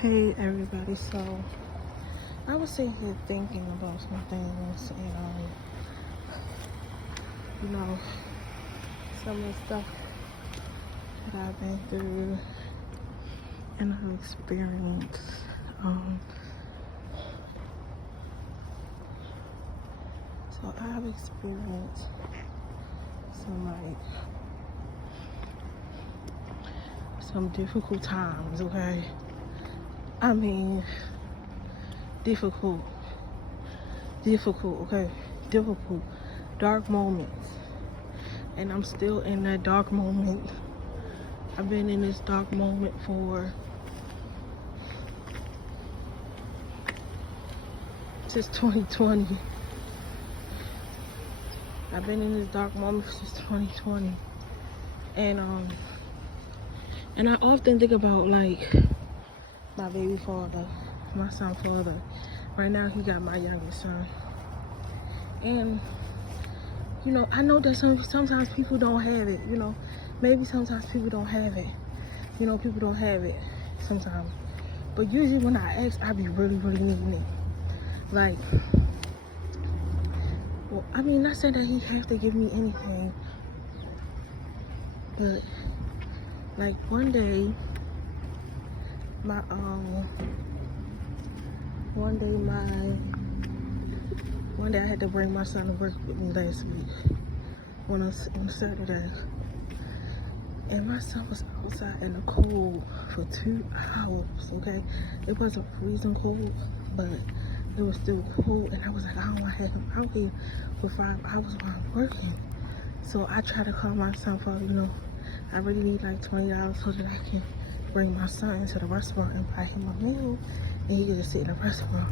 Hey everybody, so I was sitting here thinking about some things and you know, some of the stuff that I've been through and I've experienced. So I've experienced some difficult times, okay? I mean difficult, okay? Difficult, dark moments. And I'm still in that dark moment. I've been in this dark moment since 2020. I've been in this dark moment since 2020. And I often think about like my baby father, my son father. Right now he got my youngest son. And you know, I know that sometimes people don't have it, you know. Maybe sometimes people don't have it. You know, people don't have it sometimes. But usually when I ask, I be really needing it. Like, well, I mean, not saying that he has to give me anything. But, like, one day I had to bring my son to work with me last week on a Saturday. And my son was outside in the cold for 2 hours, okay? It wasn't freezing cold, but it was still cold. And I was like, I don't want to have him out here for 5 hours while I'm working. So I tried to call my son for, you know, I really need like $20 so that I can bring my son into the restaurant and buy him a meal. And he could just sit in the restaurant.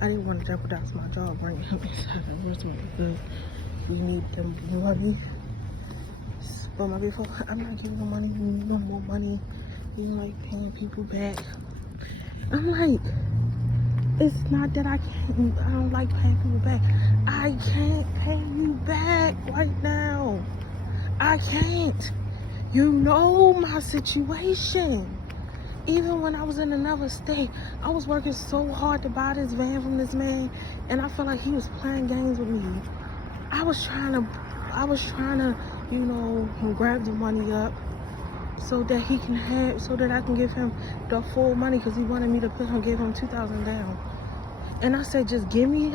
I didn't want to jeopardize my job bringing him inside the restaurant because we need the money. But my before, I'm not giving him money. We need no more money. You know, like paying people back. I'm like, it's not that I don't like paying people back. I can't pay you back right now. I can't. You know my situation. Even when I was in another state, I was working so hard to buy this van from this man, and I felt like he was playing games with me. I was trying to, you know, grab the money up so that I can give him the full money because he wanted me to give him $2,000 down. And I said, I'll give you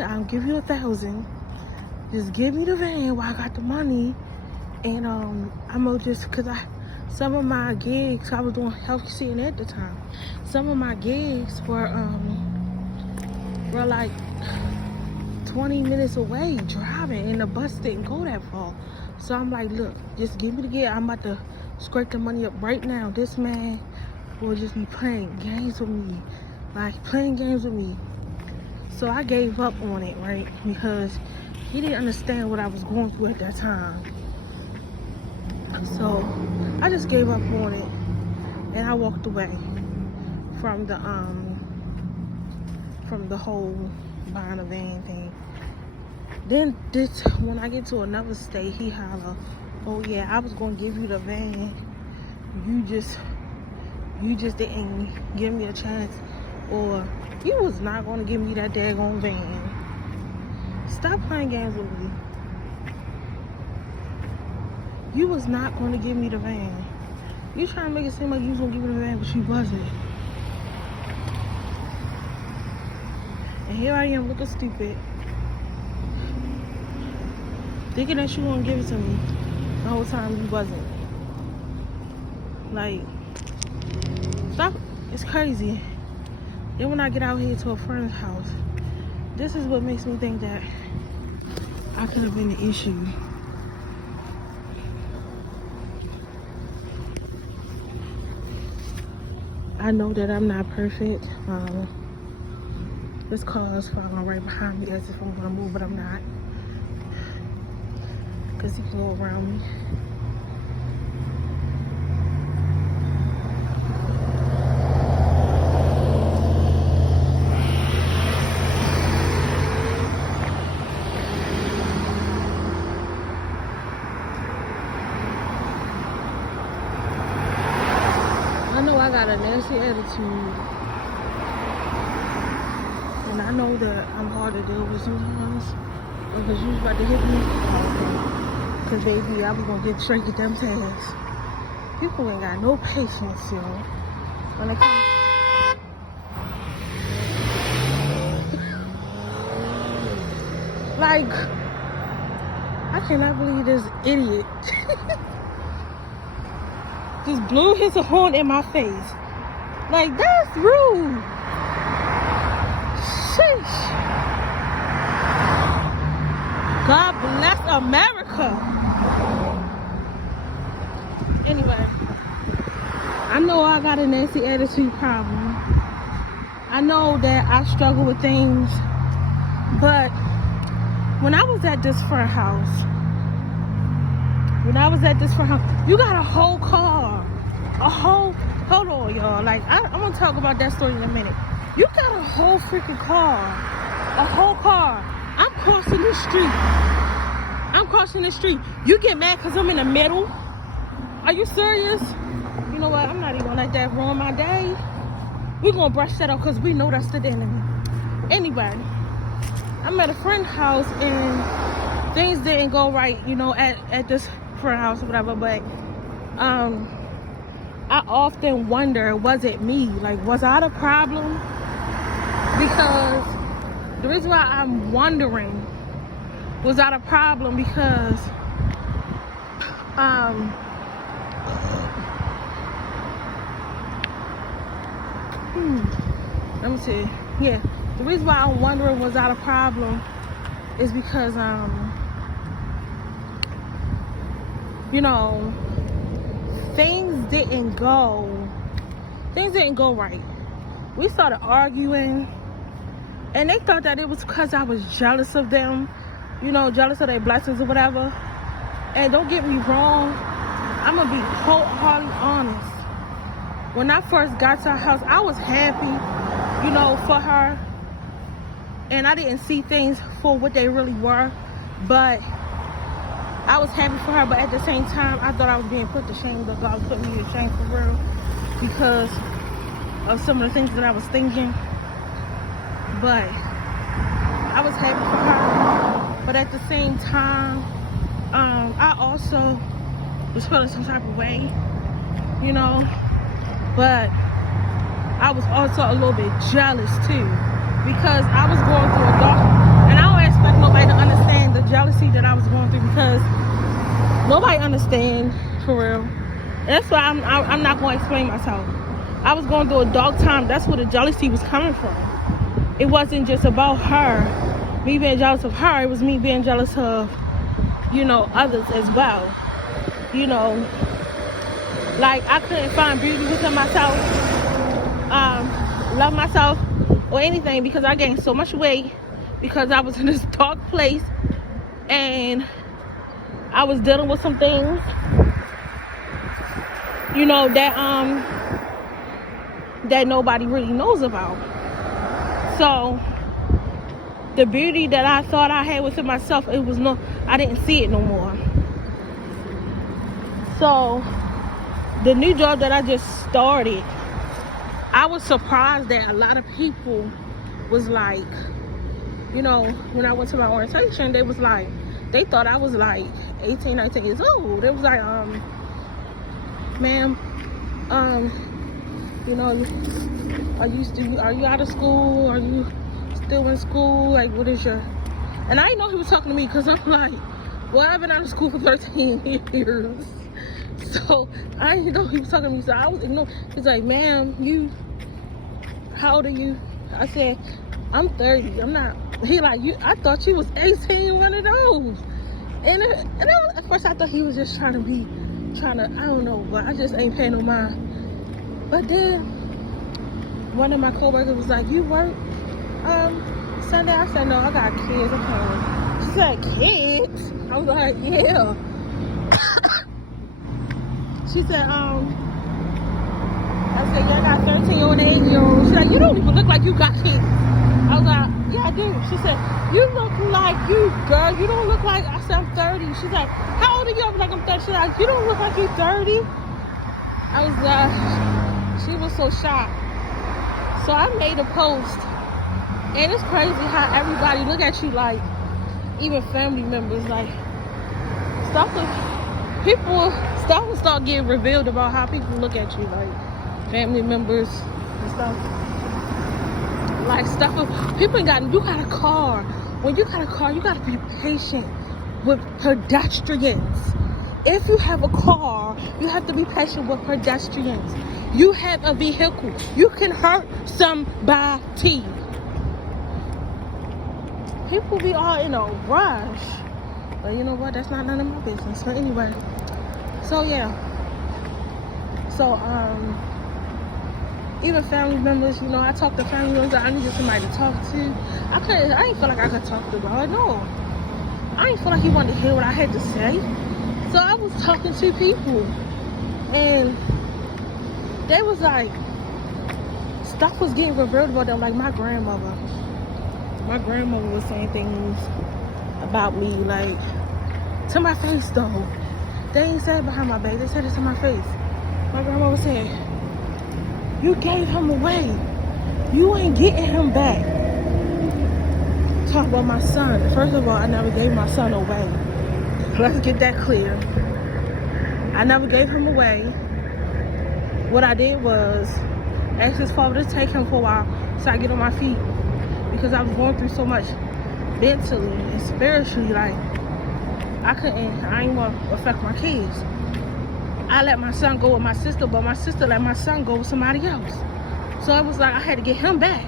$1,000. Just give me the van while I got the money, and I'm gonna some of my gigs, I was doing health CNA at the time. Some of my gigs were like 20 minutes away driving, and the bus didn't go that far. So I'm like, look, just give me the gig. I'm about to scrape the money up right now. This man will just be playing games with me. So I gave up on it, right? Because he didn't understand what I was going through at that time. So I just gave up on it, and I walked away from the whole buying a van thing. Then when I get to another state, he holler, oh yeah, I was gonna give you the van. You just didn't give me a chance, or you was not gonna give me that daggone van. Stop playing games with me. You was not gonna give me the van. You trying to make it seem like you was gonna give me the van, but you wasn't. And here I am looking stupid, thinking that you gonna give it to me the whole time you wasn't. Like, stop. It's crazy. Then when I get out here to a friend's house, this is what makes me think that I could have been the issue. I know that I'm not perfect. This car is following right behind me as if I'm gonna move, but I'm not. Because he can go around me. I know I got a nasty attitude, And I know that I'm hard to deal with sometimes. Because you was about to hit me. Because baby, I was going to get straight to them tags. People ain't got no patience, yo. When it comes... Like, I cannot believe this idiot just blew his horn in my face. Like, that's rude. Sheesh. God bless America. Anyway, I know I got a nasty attitude problem. I know that I struggle with things, but when I was at this front house, you got a whole car, hold on, y'all. Like, I'm gonna talk about that story in a minute. You got a whole freaking car, I'm crossing the street. You get mad because I'm in the middle? Are you serious? You know what? I'm not even gonna let that ruin my day. We're gonna brush that up because we know that's the enemy. Anyway, I'm at a friend's house and things didn't go right, you know, at this friend house or whatever, but I often wonder, was it me? Like, was I the problem? Because the reason why I'm wondering, was I the problem? Because let me see. Yeah, the reason why I'm wondering, was I the problem, is because you know, things didn't go right. We started arguing, and they thought that it was because I was jealous of them, you know, jealous of their blessings or whatever. And don't get me wrong, I'm gonna be wholeheartedly honest. When I first got to her house, I was happy, you know, for her, and I didn't see things for what they really were, but I was happy for her. But at the same time, I thought I was being put to shame. But God was putting me to shame for real, because of some of the things that I was thinking. But I was happy for her, but at the same time, I also was feeling some type of way, you know. But I was also a little bit jealous too, because I was going through a dark, and I don't expect nobody to understand the jealousy that I was going through, because nobody understands, for real. And that's why I'm not going to explain myself. I was going through a dark time. That's where the jealousy was coming from. It wasn't just about her, me being jealous of her. It was me being jealous of, you know, others as well. You know, like, I couldn't find beauty within myself, love myself, or anything, because I gained so much weight, because I was in this dark place, and I was dealing with some things, you know, that nobody really knows about. So the beauty that I thought I had within myself, I didn't see it no more. So the new job that I just started, I was surprised that a lot of people was like, you know, when I went to my orientation, they was like, they thought I was like 18, 19 years old. They was like, ma'am, you know, are you out of school? Are you still in school? Like, what is your... And I didn't know he was talking to me, because I'm like, well, I've been out of school for 13 years. So I didn't know he was talking to me. So I was, you know, he's like, ma'am, how old are you? I said, I'm 30. I'm not... He like, I thought you was 18, one of those. And at first I thought he was just trying to, I don't know, but I just ain't paying no mind. But then one of my coworkers was like, you work Sunday? I said, no, I got kids. I'm home. She said, kids? I was like, yeah. She said, I said, yeah, I got 13-year-old and 8-year-old. She's like, you don't even look like you got kids. I was like, yeah, I do. She said, you look like you, girl. You don't look like... I said, I'm 30. She's like, how old are you? I was like, I'm 30. She's like, you don't look like you're 30. I was like, she was so shocked. So I made a post And it's crazy how everybody look at you like, even family members, like, stuff will start getting revealed about how people look at you, like family members and stuff. Like you got a car. When you got a car, you gotta be patient with pedestrians. If you have a car, you have to be patient with pedestrians. You have a vehicle. You can hurt somebody. People be all in a rush. But you know what? That's not none of my business. But anyway. So yeah. So even family members, you know, I talk to family members that I needed somebody to talk to. I didn't feel like I could talk to God. No. I didn't feel like he wanted to hear what I had to say. So I was talking to people. And they was like, stuff was getting revealed about them. Like my grandmother. My grandmother was saying things about me, like, to my face though. They ain't said it behind my back. They said it to my face. My grandmother said, you gave him away. You ain't getting him back. Talk about my son. First of all, I never gave my son away. Let's get that clear. I never gave him away. What I did was ask his father to take him for a while so I get on my feet. Because I was going through so much mentally and spiritually, like, I ain't want to affect my kids. I let my son go with my sister, but my sister let my son go with somebody else. So it was like I had to get him back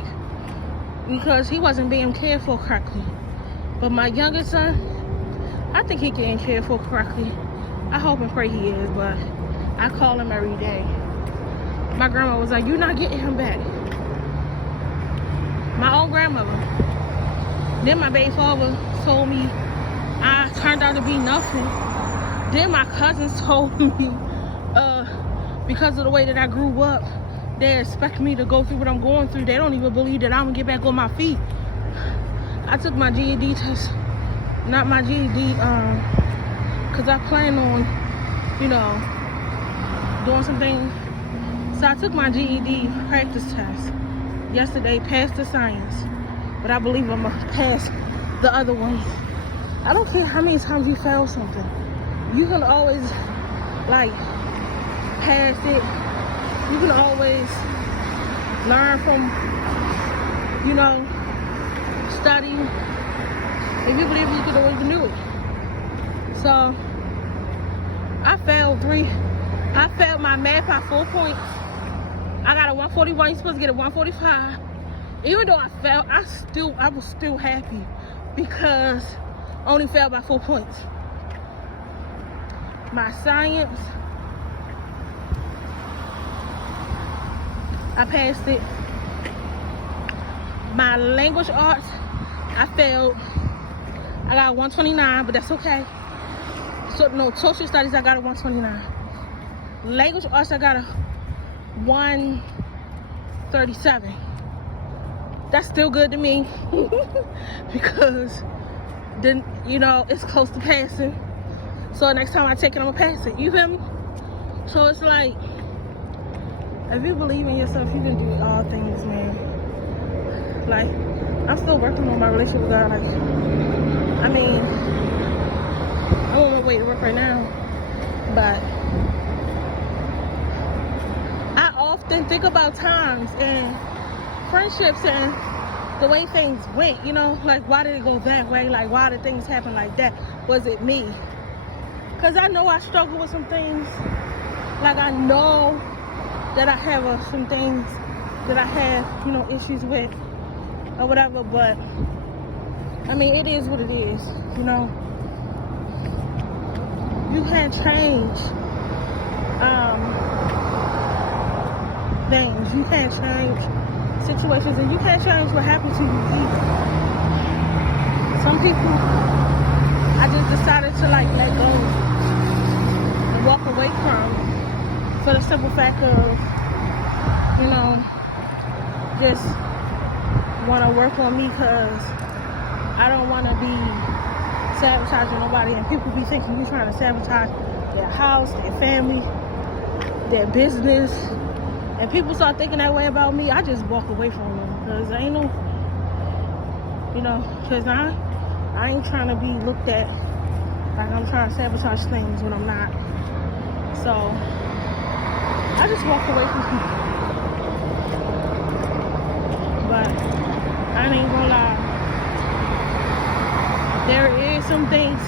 because he wasn't being cared for correctly. But my youngest son, I think he getting cared for correctly. I hope and pray he is, but I call him every day. My grandma was like, you're not getting him back. My own grandmother. Then my baby father told me I turned out to be nothing. Then my cousins told me, because of the way that I grew up, they expect me to go through what I'm going through. They don't even believe that I'm gonna get back on my feet. I took my GED test, not my GED, because I plan on, you know, doing some things. So I took my GED practice test yesterday, passed the science, but I believe I'm gonna pass the other ones. I don't care how many times you fail something. You can always, like, pass it. You can always learn from, you know, study. If you believe you can do it. So, I failed my math by 4 points. I got a 141. You're supposed to get a 145. Even though I failed, I was still happy because I only failed by 4 points. My science, I passed it. My language arts, I failed. I got a 129, but that's okay. So no, social studies, I got a 129. Language arts, I got a 137. That's still good to me because then, you know, it's close to passing. So next time I take it, I'm gonna pass it. You feel me? So it's like, if you believe in yourself, you can do all things, man. Like, I'm still working on my relationship with God. Like, I mean, I'm on my way to work right now, but I often think about times and friendships and the way things went, you know, like, why did it go that way? Like, why did things happen like that? Was it me? Because I know I struggle with some things. Like, I know that I have some things that I have, you know, issues with or whatever, but I mean, it is what it is, you know. You can't change things. You can't change situations, and you can't change what happened to you either. Some people, I just decided to, like, let go and walk away from, for the simple fact of, you know, just want to work on me, because I don't want to be sabotaging nobody, and people be thinking you're trying to sabotage their house, their family, their business, and people start thinking that way about me. I just walk away from them, because You know, because I ain't trying to be looked at like I'm trying to sabotage things when I'm not. So I just walk away from people. But I ain't gonna lie. There is some things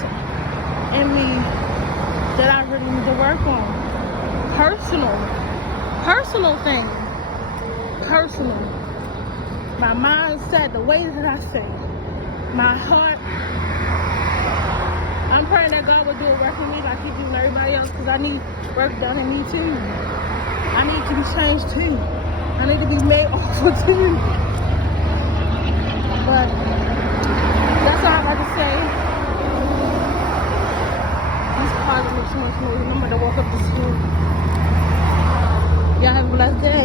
in me that I really need to work on. Personal things. Personal. My mindset, the way that I think, my heart. I'm praying that God will do a work in me like He do in everybody else, because I need work done in me too. I need to be changed too. I need to be made over too. But that's all I got to say. These cars make too much noise. I'm about to walk up to school. Y'all have a blessed day.